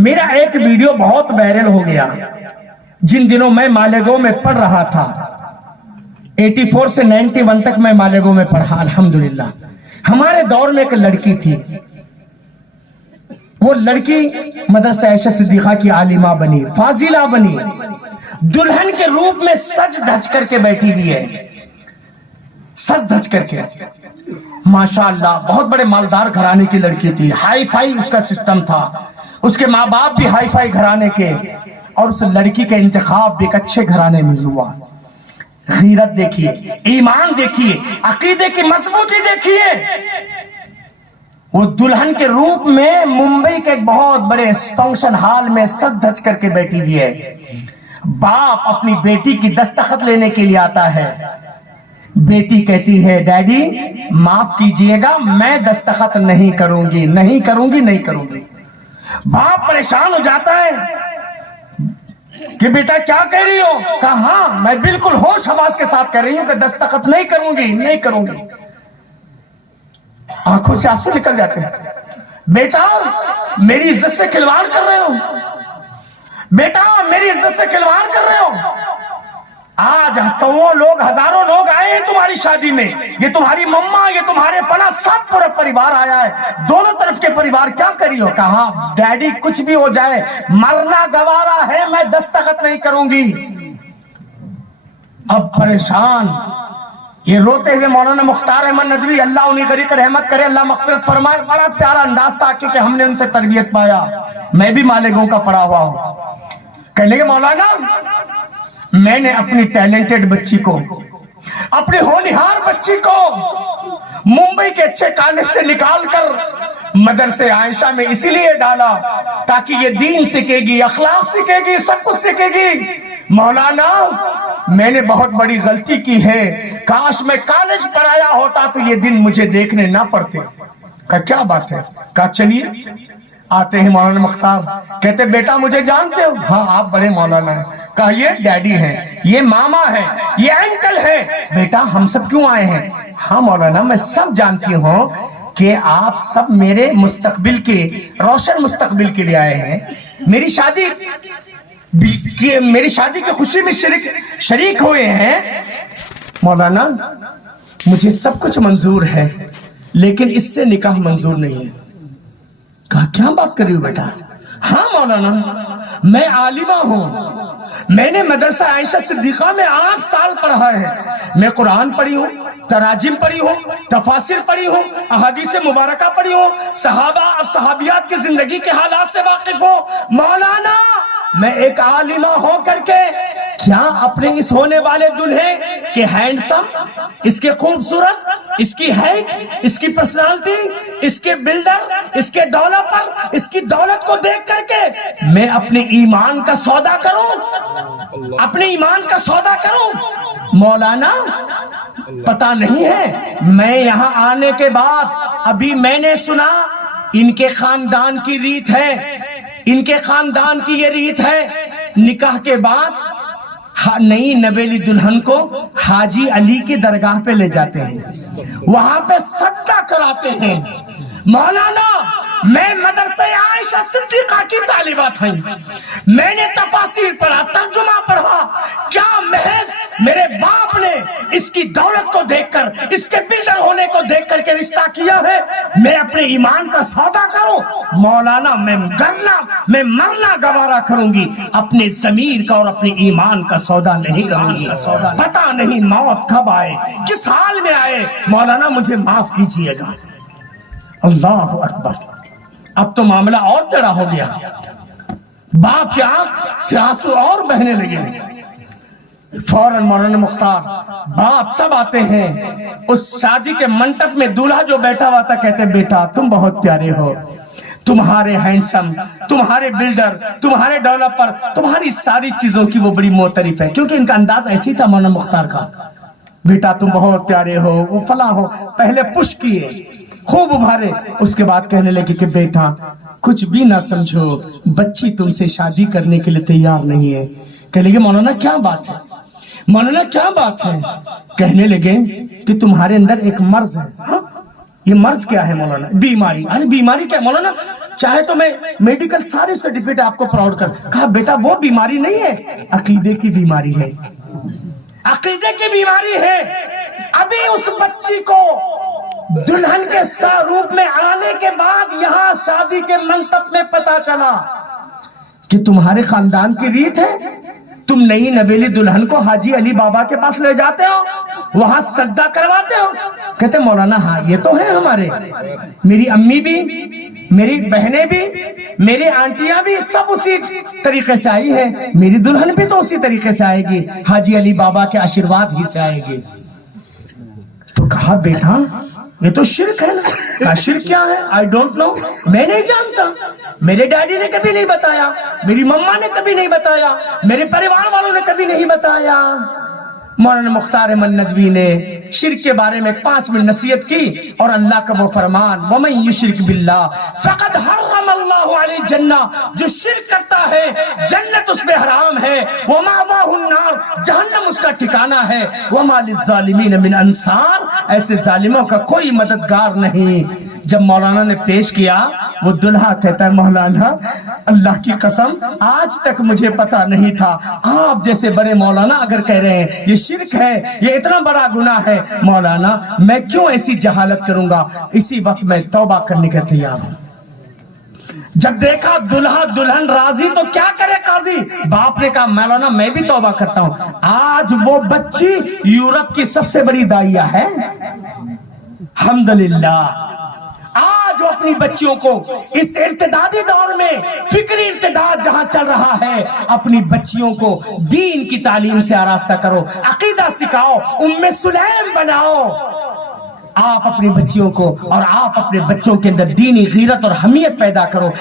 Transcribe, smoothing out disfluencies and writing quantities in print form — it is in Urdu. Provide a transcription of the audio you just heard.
میرا ایک ویڈیو بہت وائرل ہو گیا جن دنوں میں مالیگاؤں میں پڑھ رہا تھا. 84 سے 91 تک میں مالیگاؤں میں پڑھا الحمدللہ. ہمارے دور میں ایک لڑکی تھی. وہ لڑکی مدرسہ عائشہ صدیقہ کی عالمہ بنی, فاضلہ بنی, دلہن کے روپ میں سج دھج کر کے بیٹھی ہوئی ہے. سج دھج کر کے ماشاءاللہ بہت بڑے مالدار گھرانے کی لڑکی تھی. ہائی فائی اس کا سسٹم تھا. اس کے ماں باپ بھی ہائی فائی گھرانے کے, اور اس لڑکی کا انتخاب بھی ایک اچھے گھرانے میں ہوا. غیرت دیکھیے, ایمان دیکھیے, عقیدے کی مضبوطی دیکھیے. وہ دلہن کے روپ میں ممبئی کے ایک بہت بڑے فنکشن ہال میں سج دھج کر کے بیٹھی ہوئی ہے. باپ اپنی بیٹی کی دستخط لینے کے لیے آتا ہے. بیٹی کہتی ہے ڈیڈی معاف کیجئے گا, میں دستخط نہیں کروں گی, نہیں کروں گی, نہیں کروں گی. باپ پریشان ہو جاتا ہے کہ بیٹا کیا کہہ رہی ہو؟ کہا ہاں میں بالکل ہوش حواس کے ساتھ کہہ رہی ہوں کہ دستخط نہیں کروں گی, نہیں کروں گی. آنکھوں سے آنسو نکل جاتے ہیں. بیٹا میری عزت سے کھلواڑ کر رہے ہو, بیٹا میری عزت سے کھلواڑ کر رہے ہو. آج سووں لوگ, ہزاروں لوگ آئے ہیں تمہاری شادی میں, یہ تمہاری مما, یہ تمہارے فلاں, سب پورا پریوار آیا ہے. دونوں طرف کے پریوار کیا کری ہو؟ کہا ڈیڈی کچھ بھی ہو جائے مرنا گوارا ہے, میں دستخط نہیں کروں گی. اب پریشان یہ روتے ہوئے مولانا مختار احمد ندوی, اللہ انہیں غریق رحمت کرے, اللہ مغفرت فرمائے, بڑا پیارا انداز تھا کیونکہ ہم نے ان سے تربیت پایا. میں بھی مالیگاؤں کا پڑھا ہوا ہوں. کہنے لگے مولانا میں نے اپنی ٹیلنٹڈ بچی کو, اپنی ہونہار بچی کو ممبئی کے اچھے کالج سے نکال کر مدرسے عائشہ میں اسی لیے ڈالا تاکہ یہ دین سیکھے گی, اخلاق سیکھے گی, سب کچھ سیکھے گی. مولانا میں نے بہت بڑی غلطی کی ہے, کاش میں کالج پڑھایا ہوتا تو یہ دن مجھے دیکھنے نہ پڑتے. کہا کیا بات ہے؟ کہا چلیے آتے ہیں مولانا مختار. کہتے بیٹا مجھے جانتے ہو؟ ہاں آپ بڑے مولانا ہیں. کہا یہ ڈیڈی ہیں, یہ ماما ہیں, یہ انکل ہیں. بیٹا ہم سب کیوں آئے ہیں؟ ہاں مولانا میں سب جانتی ہوں کہ آپ سب میرے مستقبل کے, روشن مستقبل کے لیے آئے ہیں. میری شادی کی خوشی میں شریک ہوئے ہیں. مولانا مجھے سب کچھ منظور ہے لیکن اس سے نکاح منظور نہیں ہے. کہا کیا بات کر رہی ہو بیٹا؟ ہاں مولانا میں عالمہ ہوں, میں نے مدرسہ عائشہ صدیقہ میں 8 سال پڑھا ہے. میں قرآن پڑھی ہوں, تراجم پڑھی ہوں, تفاسیر پڑھی ہوں, احادیث مبارکہ پڑھی ہوں, صحابہ اور صحابیات کی زندگی کے حالات سے واقف ہوں. مولانا میں ایک عالمہ ہو کر کے کیا اپنے اس ہونے والے دلہے کے ہینڈسم, اس کے خوبصورت, اس کی ہائٹ, اس کی پرسنالٹی, اس کے بلڈر, اس کے ڈیولپر, اس کی دولت کو دیکھ کر کے میں اپنے ایمان کا سودا کروں, اپنے ایمان کا سودا کروں؟ مولانا پتہ نہیں ہے, میں یہاں آنے کے بعد ابھی میں نے سنا ان کے خاندان کی ریت ہے, ان کے خاندان کی یہ ریت ہے, نکاح کے بعد نئی نویلی دلہن کو حاجی علی کی درگاہ پہ لے جاتے ہیں, وہاں پہ سجدہ کراتے ہیں. مولانا میں مدرسہ عائشہ صدیقہ کی طالبات ہیں, میں نے تفاسیر پڑھا, ترجمہ پڑھا. کیا محض میرے باپ نے اس کی دولت کو دیکھ کر, اس کے بلڈر ہونے کو دیکھ کر کے رشتہ کیا ہے؟ میں اپنے ایمان کا سودا کروں؟ مولانا میں مرنا گوارا کروں گی, اپنے ضمیر کا اور اپنے ایمان کا سودا نہیں کروں گی. پتہ نہیں موت کب آئے, کس حال میں آئے. مولانا مجھے معاف کیجئے گا. اللہ اکبر. اب تو معاملہ اور ٹیڑھا ہو گیا. باپ کی آنکھ سے آنسو اور بہنے لگے. فوراً مولانا مختار, باپ سب آتے ہیں. اس شادی کے منٹپ میں دولہا جو بیٹھا ہوا تھا کہتے بیٹا تم بہت پیارے ہو, تمہارے ہینڈسم, تمہارے بلڈر, تمہارے ڈیولپر, تمہاری ساری چیزوں کی وہ بڑی معترف ہے. کیونکہ ان کا انداز ایسی تھا مولانا مختار کا, بیٹا تم بہت پیارے ہو, وہ فلاں ہو. پہلے پش کیے, خوب ابھارے, اس کے بعد کہنے لگے کہ بیٹا کچھ بھی نہ سمجھو, بچی تم سے شادی کرنے کے لیے تیار نہیں ہے. کہنے لگے مولانا کیا بات ہے, مولانا کیا بات ہے؟ کہنے لگے کہ تمہارے اندر ایک مرض ہے. ہاں یہ مرض کیا ہے مولانا؟ بیماری. ارے بیماری کیا مولانا؟ چاہے تو میں میڈیکل سارے سرٹیفکیٹ آپ کو پراؤڈ کر. کہا بیٹا وہ بیماری نہیں ہے, عقیدے کی بیماری ہے, عقیدے کی بیماری ہے. ابھی اس بچی کو دلہن کے روپ میں آنے کے بعد یہاں شادی کے منٹپ میں پتا چلا کہ تمہارے خاندان کی ریت ہے, تم نئی نویلی دلہن کو حاجی علی بابا کے پاس لے جاتے ہو, وہاں سجدہ کرواتے ہو. کہتے مولانا ہاں یہ تو ہے ہمارے, میری امی بھی, میری بہنیں بھی, میری آنٹیاں بھی سب اسی طریقے سے آئی ہے, میری دلہن بھی تو اسی طریقے سے آئے گی, حاجی علی بابا کے آشیرواد ہی سے آئے گی. تو کہا بیٹا یہ تو شرک ہے نا. کہا شرک کیا ہے؟ I don't know, میں نہیں جانتا, میرے ڈیڈی نے کبھی نہیں بتایا, میری مما نے کبھی نہیں بتایا, میرے پریوار والوں نے کبھی نہیں بتایا. مولانا مختار احمد ندوی نے شرک کے بارے میں 5 منٹ نصیحت کی, اور اللہ کا وہ فرمان وَمَن يُشْرِكْ بِاللَّهِ فَقَدْ حَرَّمَ اللَّهُ عَلَيْهِ الْجَنَّةَ, جو شرک کرتا ہے جنت اس پہ حرام ہے, وَمَأْوَاهُ النَّارُ, جہنم اس کا ٹھکانہ ہے, وَمَا لِلظَّالِمِينَ مِنْ أَنصَارٍ, ایسے ظالموں کا کوئی مددگار نہیں. جب مولانا نے پیش کیا, وہ دلہا کہتا ہے مولانا اللہ کی قسم آج تک مجھے پتا نہیں تھا, آپ جیسے بڑے مولانا اگر کہہ رہے ہیں یہ شرک ہے, یہ اتنا بڑا گناہ ہے, مولانا میں کیوں ایسی جہالت کروں گا. اسی وقت میں توبہ کرنے کے تیار ہوں. جب دیکھا دلہا دلہن راضی تو کیا کرے قاضی. باپ نے کہا مولانا میں بھی توبہ کرتا ہوں. آج وہ بچی یورپ کی سب سے بڑی داعیہ ہے, الحمدللہ. آج وہ اپنی بچیوں کو اس ارتدادی دور میں, فکری ارتداد جہاں چل رہا ہے, اپنی بچیوں کو دین کی تعلیم سے آراستہ کرو, عقیدہ سکھاؤ, ام سلیم بناؤ. آپ اپنی بچیوں کو اور آپ اپنے بچوں کے اندر دینی غیرت اور حمیت پیدا کرو.